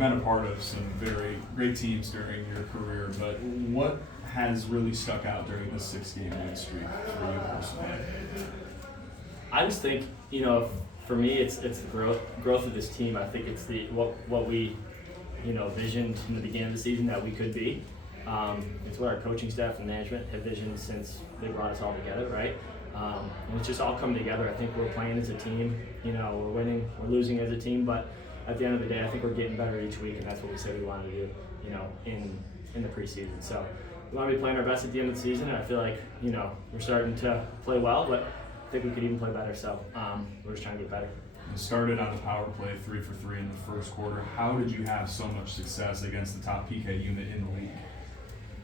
been a part of some very great teams during your career, but what has really stuck out during this 6-game win streak for you personally? I just think, for me, it's the growth of this team. I think it's what we, visioned in the beginning of the season that we could be. It's what our coaching staff and management have visioned since they brought us all together, right? And it's just all come together. I think we're playing as a team. We're winning, we're losing as a team, but at the end of the day, I think we're getting better each week, and that's what we said we wanted to do, in the preseason. So we want to be playing our best at the end of the season, and I feel like, we're starting to play well, but I think we could even play better. So we're just trying to get better. You started on the power play 3 for 3 in the first quarter. How did you have so much success against the top PK unit in the league?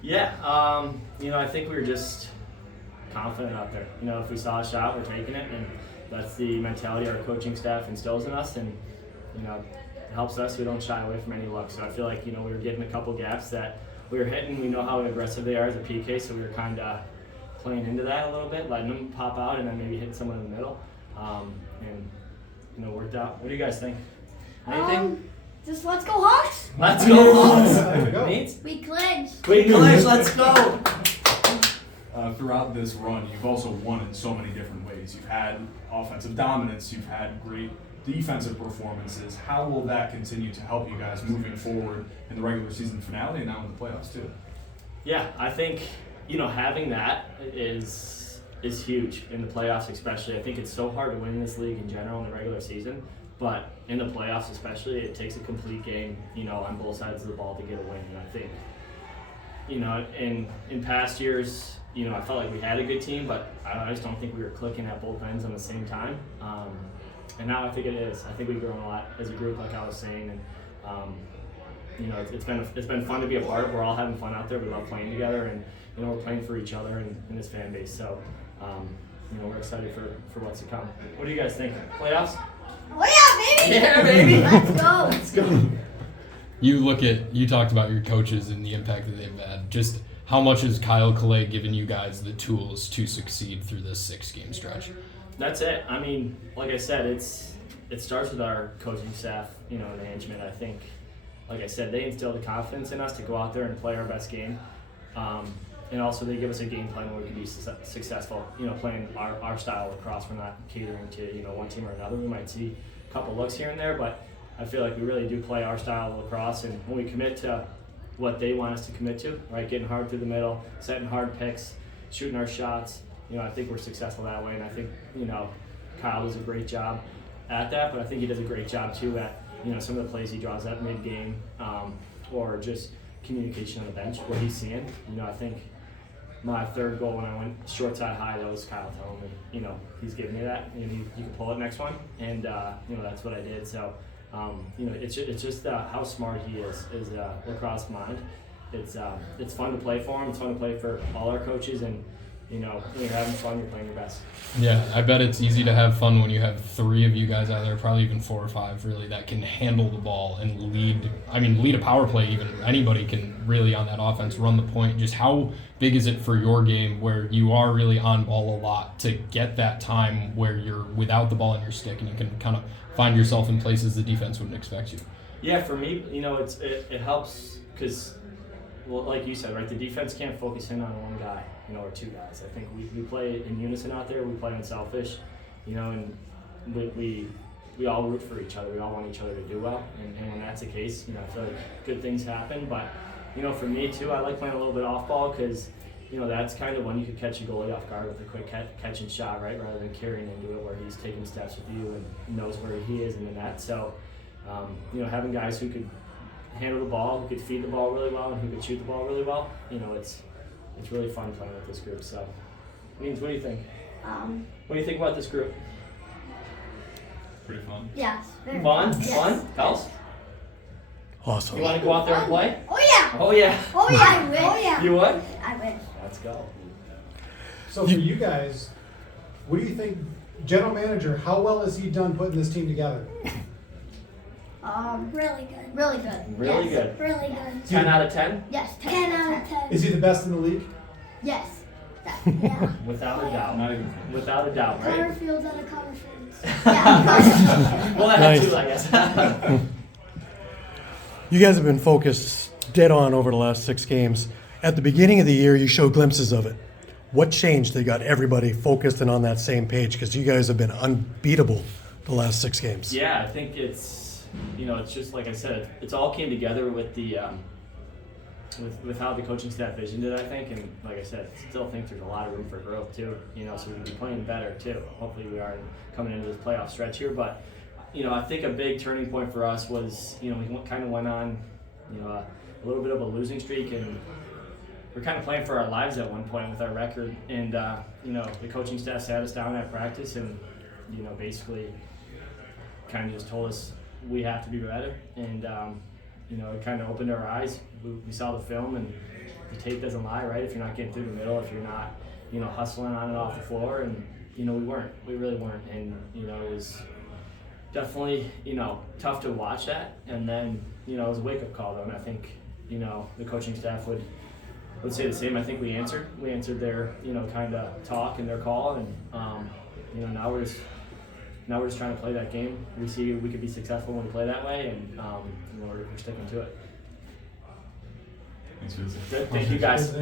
Yeah, I think we were just confident out there. If we saw a shot, we're taking it, and that's the mentality our coaching staff instills in us, and it helps us. We don't shy away from any luck. So I feel like we were getting a couple gaps that we were hitting. We know how aggressive they are as a PK, so we were kind of playing into that a little bit, letting them pop out, and then maybe hit someone in the middle, and worked out. What do you guys think? Anything? Just let's go Hawks! Let's go Hawks! There you go. We clinched! Let's go! Throughout this run, you've also won in so many different ways. You've had offensive dominance, you've had great defensive performances. How will that continue to help you guys moving forward in the regular season finale and now in the playoffs too? Yeah, I think, having that is huge in the playoffs especially. I think it's so hard to win this league in general in the regular season, but in the playoffs especially, it takes a complete game, on both sides of the ball to get a win. And I think, in past years, I felt like we had a good team, but I just don't think we were clicking at both ends on the same time. And now I think it is. I think we've grown a lot as a group, like I was saying, and it's been fun to be a part. We're all having fun out there. We love playing together, and we're playing for each other and in this fan base. So we're excited for what's to come. What do you guys think? Playoffs? Oh yeah, baby! Yeah, baby! Let's go! Let's go! You talked about your coaches and the impact that they've had. Just how much has Kyle Calais given you guys the tools to succeed through this 6-game stretch? That's it. I mean, like I said, it starts with our coaching staff, management. I think, like I said, they instill the confidence in us to go out there and play our best game. And also they give us a game plan where we can be successful, playing our style of lacrosse. We're not catering to, one team or another. We might see a couple looks here and there, but I feel like we really do play our style of lacrosse. And when we commit to what they want us to commit to, right, getting hard through the middle, setting hard picks, shooting our shots, I think we're successful that way. And I think, Kyle does a great job at that, but I think he does a great job too at, some of the plays he draws at mid-game, or just communication on the bench, what he's seeing. I think my third goal when I went short side high, that was Kyle telling me, he's giving me that, and you can pull it next one, and that's what I did. So, it's just how smart he is lacrosse mind. It's fun to play for him. It's fun to play for all our coaches, and when you're having fun, you're playing your best. Yeah, I bet it's easy to have fun when you have 3 of you guys out there, probably even 4 or 5 really, that can handle the ball and lead a power play even. Anybody can really on that offense run the point. Just how big is it for your game where you are really on ball a lot to get that time where you're without the ball in your stick and you can kind of find yourself in places the defense wouldn't expect you? Yeah, for me, it helps because, well, like you said, right, the defense can't focus in on one guy, or 2 guys. I think we play in unison out there. We play unselfish, and we all root for each other. We all want each other to do well, and when that's the case, I feel like good things happen. But, for me too, I like playing a little bit off ball because, that's kind of when you could catch a goalie off guard with a quick catch and shot, right, rather than carrying into it where he's taking steps with you and knows where he is in the net. So, having guys who could handle the ball, who could feed the ball really well, and who could shoot the ball really well, it's really fun playing with this group. So, Means, what do you think? What do you think about this group? Pretty fun. Yes. Very Fun? Yes. Fun? Kels? Awesome. You want to go out there and play? Oh yeah. Oh yeah. Oh yeah. I wish. Oh yeah. You would? I wish. Let's go. So for you guys, what do you think, general manager, how well has he done putting this team together? Really good. Really good. Really Yes. good. Really good. 10 out of 10? Yes. 10 out of 10. Is he the best in the league? Yes. Yeah. Without a doubt. Not even Without a doubt, right? Colorfields out of Colorfields. Yeah. Well, that Nice. too, I guess. You guys have been focused dead on over the last 6 games. At the beginning of the year, you showed glimpses of it. What changed that got everybody focused and on that same page? Because you guys have been unbeatable the last 6 games. Yeah, I think it's just like I said, it's all came together with the with how the coaching staff visioned it, I think, and like I said, still think there's a lot of room for growth too. So we can be playing better too. Hopefully, we are coming into this playoff stretch here, but I think a big turning point for us was we kind of went on a little bit of a losing streak, and we're kind of playing for our lives at one point with our record, and the coaching staff sat us down at practice and basically kind of just told us we have to be better, and it kind of opened our eyes. We saw the film, and the tape doesn't lie, right? If you're not getting through the middle, if you're not hustling on and off the floor, and we really weren't, and it was definitely tough to watch that, and then it was a wake-up call though, and I think the coaching staff would say the same. I think we answered their kind of talk and their call, and now we're just trying to play that game. We see we could be successful when we play that way, and we're sticking to it. Thanks for this. Good. Thank you guys.